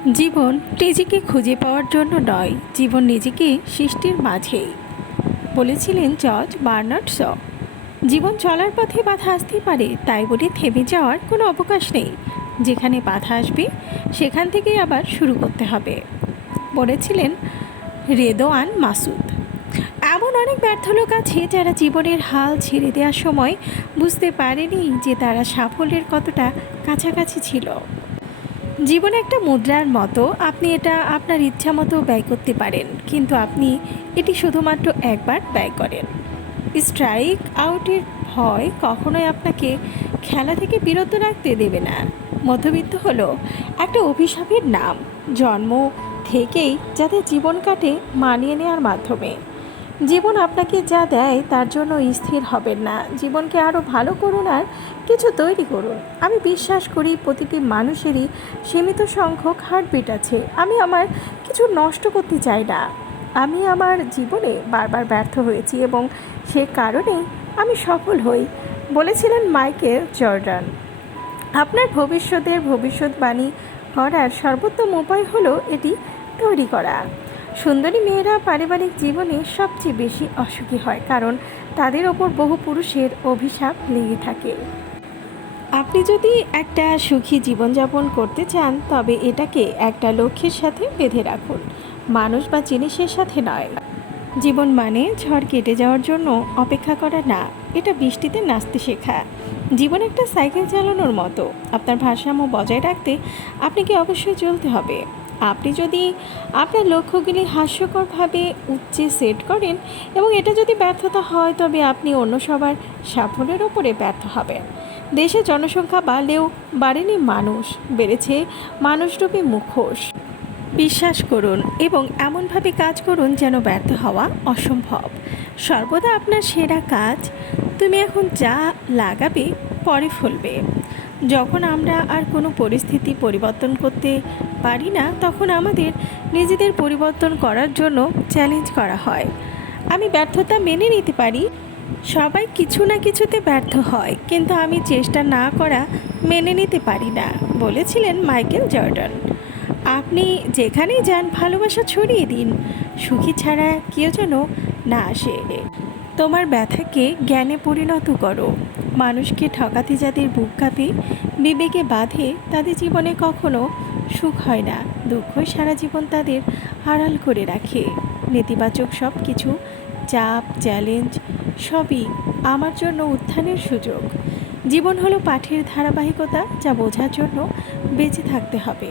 জীবন নিজেকে খুঁজে পাওয়ার জন্য নয়, জীবন নিজেকে সৃষ্টির মাঝেই, বলেছিলেন জর্জ বার্নার্ড শ। জীবন চলার পথে বাধা আসতেই পারে, তাই বলে থেমে যাওয়ার কোনো অবকাশ নেই। যেখানে বাধা আসবে সেখান থেকেই আবার শুরু করতে হবে, বলেছিলেন রেদোয়ান মাসুদ। এমন অনেক ব্যর্থ লোক আছে যারা জীবনের হাল ছেড়ে দেওয়ার সময় বুঝতে পারেনি যে তারা সাফল্যের কতটা কাছাকাছি ছিল। জীবন একটা মুদ্রার মতো, আপনি এটা আপনার ইচ্ছা মতো ব্যয় করতে পারেন, কিন্তু আপনি এটি শুধুমাত্র একবার ব্যয় করেন। স্ট্রাইক আউটের ভয় কখনোই আপনাকে খেলা থেকে বিরত রাখতে দেবে না। মধ্যবিত্ত হলো একটা অভিশাপের নাম, জন্ম থেকেই যাদের জীবন কাটে মানিয়ে নেওয়ার মাধ্যমে। জীবন আপনাকে যা দেয় তার জন্য স্থির হবেন না, জীবনকে আরও ভালো করুন আর কিছু তৈরি করুন। আমি বিশ্বাস করি প্রতিটি মানুষেরই সীমিত সংখ্যক হার্টবিট আছে। আমি আমার কিছু নষ্ট করতে চাই না। আমি আমার জীবনে বারবার ব্যর্থ হয়েছি এবং সে কারণে আমি সফল হই, বলেছিলেন মাইকেল জর্ডান। আপনার ভবিষ্যতের ভবিষ্যৎবাণী করার সর্বোত্তম উপায় হলো এটি তৈরি করা। সুন্দরী মেয়েরা পারিবারিক জীবনে সবচেয়ে বেশি অসুখী হয়, কারণ তাদের ওপর বহু পুরুষের অভিশাপ লেগে থাকে। আপনি যদি একটা সুখী জীবনযাপন করতে চান, তবে এটাকে একটা লক্ষ্যের সাথে বেঁধে রাখুন, মানুষ বা জিনিসের সাথে নয়। জীবন মানে ঝড় কেটে যাওয়ার জন্য অপেক্ষা করা না, এটা বৃষ্টিতে নাচতে শেখা। জীবন একটা সাইকেল চালানোর মতো, আপনার ভারসাম্য বজায় রাখতে আপনাকে অবশ্যই চলতে হবে। আপনি যদি আপনার লক্ষ্যগুলি হাস্যকরভাবে উচ্চে সেট করেন এবং এটা যদি ব্যর্থতা হয়, তবে আপনি অন্য সবার সাফল্যের ওপরে ব্যর্থ হবেন। দেশে জনসংখ্যা বাড়লেও বাড়েনি মানুষ, বেড়েছে মানুষরূপী মুখোশ। বিশ্বাস করুন এবং এমনভাবে কাজ করুন যেন ব্যর্থ হওয়া অসম্ভব। সর্বদা আপনার সেরা কাজ তুমি এখন যা লাগাবে পরে ফলবে। যখন আমরা আর কোনো পরিস্থিতি পরিবর্তন করতে পারি না, তখন আমাদের নিজেদের পরিবর্তন করার জন্য চ্যালেঞ্জ করা হয়। আমি ব্যর্থতা মেনে নিতে পারি, সবাই কিছু না কিছুতে ব্যর্থ হয়, কিন্তু আমি চেষ্টা না করা মেনে নিতে পারি না, বলেছিলেন মাইকেল জর্ডান। আপনি যেখানেই যান ভালোবাসা ছড়িয়ে দিন, সুখী ছাড়া কেউ যেন না আসে। তোমার ব্যথাকে জ্ঞানে পরিণত করো। মানুষকে ঠকাতে যাদের বুক কাঁপে, বিবেকে বাঁধে, তাদের জীবনে কখনো সুখ হয় না, দুঃখই সারা জীবন তাদের আড়াল করে রাখে। নেতিবাচক সব কিছু, চাপ, চ্যালেঞ্জ সবই আমার জন্য উত্থানের সুযোগ। জীবন হলো পাঠের ধারাবাহিকতা, যা বোঝার জন্য বেঁচে থাকতে হবে।